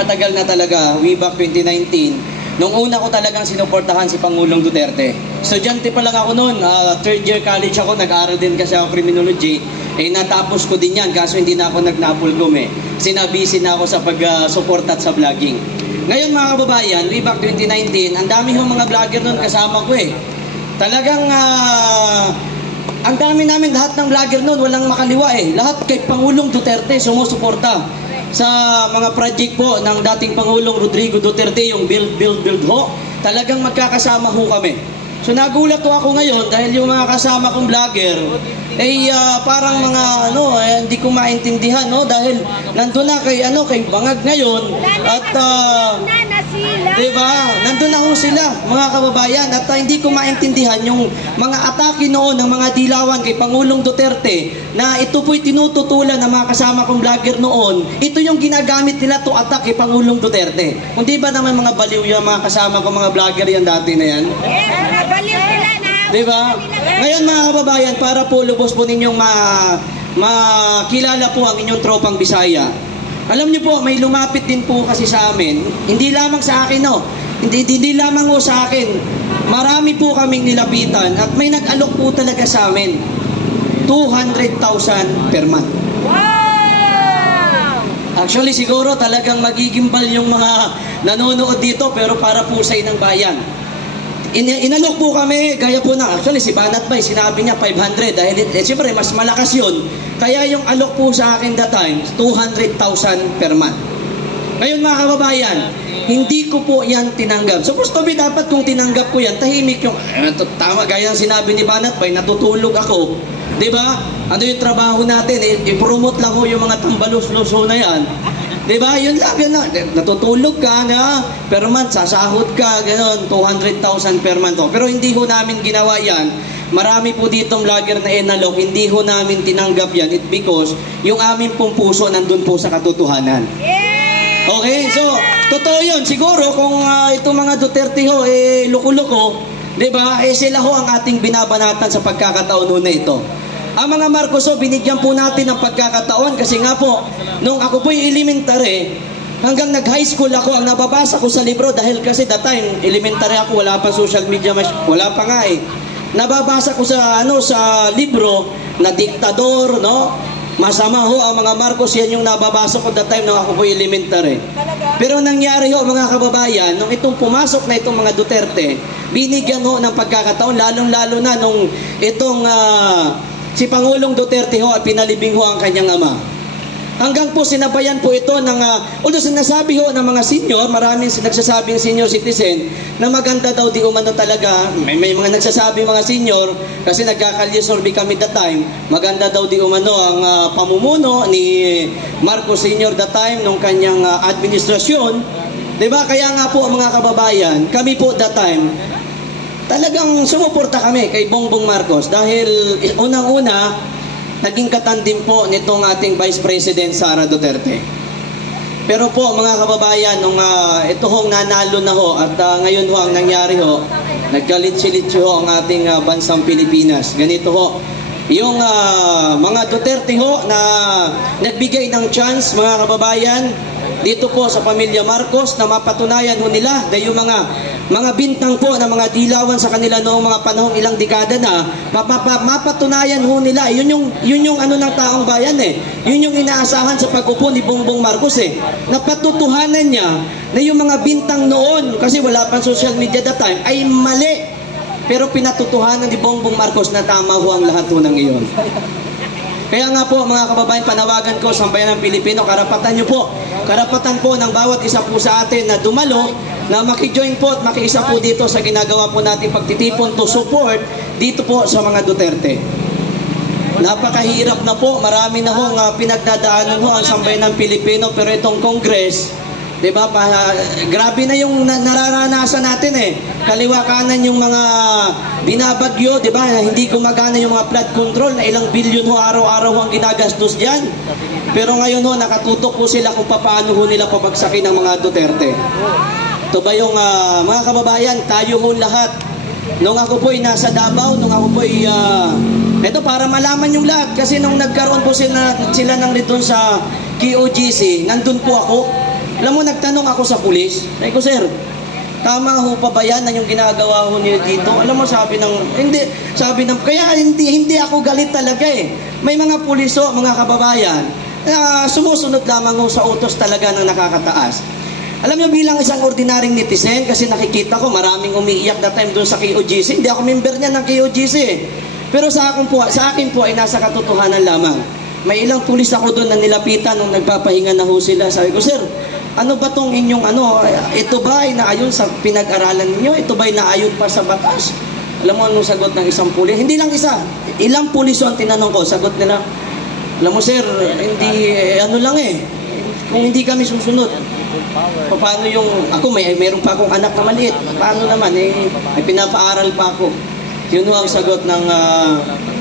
Matagal na talaga, way back 2019, nung una ko talagang sinuportahan si Pangulong Duterte. Estudyante pa lang ako noon, third year college ako, nag-aaral din kasi ako criminology. Natapos ko din yan, kaso hindi na ako nagnapulgom Sinabisin na ako sa pag-support at sa vlogging. Ngayon mga kababayan, way back 2019, ang dami yung mga vlogger noon kasama ko Talagang, ang dami namin, lahat ng vlogger noon, walang makaliwa Lahat kay Pangulong Duterte sumusuporta sa mga project po ng dating Pangulong Rodrigo Duterte, yung build ho. Talagang magkakasama ho kami. So nagulat ho ako ngayon dahil yung mga kasama kong vlogger parang mga hindi ko maintindihan dahil nandun na kay Bangag ngayon at diba? Nandun na ho sila mga kababayan at hindi ko maintindihan yung mga atake noon ng mga dilawan kay Pangulong Duterte na ito po'y tinututulan ng mga kasama kong vlogger noon. Ito yung ginagamit nila to attack kay Pangulong Duterte. Kung di ba naman mga baliw yung mga kasama kong mga vlogger yan dati na yan? Diba? Ngayon mga kababayan, para po lubos po ninyong makilala po ang inyong tropang Bisaya. Alam niyo po, may lumapit din po kasi sa amin, hindi lamang sa akin hindi lamang po sa akin. Marami po kaming nilapitan at may nag-alok po talaga sa amin. 200,000 per month. Wow! Actually siguro talagang magigimbal yung mga nanonood dito pero para po sa inang bayan. Inalok po kami, gaya po na, actually si Banat Bay, sinabi niya 500 dahil siyempre mas malakas yun. Kaya yung alok po sa akin that time, 200,000 per month. Ngayon mga kababayan, hindi ko po yan tinanggap. Supposed to be dapat kung tinanggap ko yan, tahimik yung, tama gaya ng sinabi ni Banat Bay, natutulog ako. Diba? Ano yung trabaho natin? I-promote lang ko yung mga tambalos-loso na yan. Diba? Yun lang, natutulog ka na per month, sasahod ka, gano'n, 200,000 per month. Pero hindi ho namin ginawa yan. Marami po ditong vlogger na inalok, hindi ho namin tinanggap yan. It because yung aming pong puso nandun po sa katotohanan. Okay? So, totoo yun. Siguro kung itong mga Duterte ho, luko-luko, diba? Sila ho ang ating binabanatan sa pagkakataon ho na ito. Ang mga Marcos binigyan po natin ng pagkakataon kasi nga po, nung ako po'y elementary, hanggang nag-high school ako, ang nababasa ko sa libro dahil kasi that time, elementary ako, wala pa social media, wala pa nga Nababasa ko sa libro na diktador, masama ho ang mga Marcos, yan yung nababasa ko that time nung ako po'y elementary. Pero nangyari ho mga kababayan, nung itong pumasok na itong mga Duterte, binigyan ho ng pagkakataon, lalong-lalo na nung itong si Pangulong Duterte ho at pinalibing ho ang kanyang ama. Hanggang po sinabayan po ito ng, although sinasabi ho ng mga senior, maraming nagsasabing senior citizen, na maganda daw di umano talaga, may mga nagsasabing mga senior, kasi nagkakalisorbi kami that time, maganda daw di umano ang pamumuno ni Marcos Sr. that time, nung kanyang administrasyon. Diba? Kaya nga po ang mga kababayan, kami po that time, talagang sumuporta kami kay Bongbong Marcos dahil unang-una, naging katandim po nitong ating Vice President Sara Duterte. Pero po mga kababayan, nung ito hong nanalo na ho at ngayon ho ang nangyari ho, nagkalit-silit ho ang ating bansang Pilipinas. Ganito ho, yung mga Duterte ho na nagbigay ng chance mga kababayan, dito po sa pamilya Marcos na mapatunayan ho nila na yung mga bintang po na mga dilawan sa kanila noong mga panahong ilang dekada na mapatunayan ho nila. Yun yung ano ng taong bayan Yun yung inaasahan sa pag-upo ni Bongbong Marcos Napatutuhanan niya na yung mga bintang noon, kasi wala pang social media that time, ay mali. Pero pinatutuhanan ni Bongbong Marcos na tama ho ang lahat ho ng iyon. Kaya nga po mga kababayan, panawagan ko sa bayan ng Pilipino, karapatan nyo po, karapatan po ng bawat isa po sa atin na dumalo, na makijoin po at makiisa po dito sa ginagawa po natin pagtitipon to support dito po sa mga Duterte. Napakahirap na po, marami na ho pinagdadaanan ho ang sambayan ng Pilipino, pero itong Congress, diba, grabe na yung nararanasan natin Kaliwa kanan yung mga binabagyo, diba, hindi gumagana yung mga flood control na ilang bilyon ho araw-araw ang ginagastos diyan. Pero ngayon ho, nakatutok po sila kung paano ho nila pabagsakin ang mga Duterte. Ito ba yung mga kababayan, tayo ho lahat. Nung ako po'y nasa Davao, nung ako po'y ito para malaman yung lahat, kasi nung nagkaroon po sila ng ritong sa QOGC, nandun po ako. Alam mo, nagtanong ako sa pulis. Sabi ko, sir, tama ho pa ba yan na yung ginagawa ho niyo dito? Alam mo, sabi ng, kaya hindi ako galit talaga eh. May mga pulis ho, mga kababayan, sumusunod lamang ho sa utos talaga ng nakakataas. Alam niyo, bilang isang ordinaryong netizen, kasi nakikita ko maraming umiiyak that time doon sa KOGC. Hindi ako member niya ng KOGC eh. Pero sa akin po ay nasa katotohanan lamang. May ilang pulis ako doon na nilapitan nung nagpapahinga na ho sila. Sabi ko, sir, ano ba tong inyong ito ba ay naayon sa pinag-aralan ninyo? Ito ba ay naayon pa sa batas? Alam mo anong sagot ng isang pulis? Hindi lang isa. Ilang pulis ang tinanong ko, sagot nila, alam mo sir, hindi, kung hindi kami susunod, paano yung, mayroon pa akong anak na maliit, paano naman, may pinapaaral pa ako. Yun ho ang sagot ng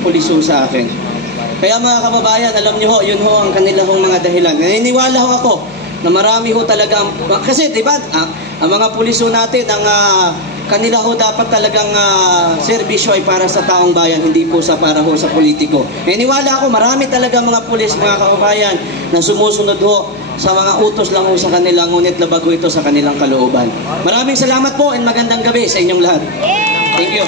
pulis sa akin. Kaya mga kababayan, alam nyo ho, yun ho ang kanilang mga dahilan. Naniniwala ho ako, na marami ho talaga, kasi diba, ang mga pulis ho natin, ang kanila ho dapat talagang serbisyo ay para sa taong bayan, hindi po para ho sa politiko. Niwala ako, marami talaga mga pulis, mga kababayan, na sumusunod ho sa mga utos lang ho sa kanila, ngunit labag ho ito sa kanilang kalooban. Maraming salamat po and magandang gabi sa inyong lahat. Thank you.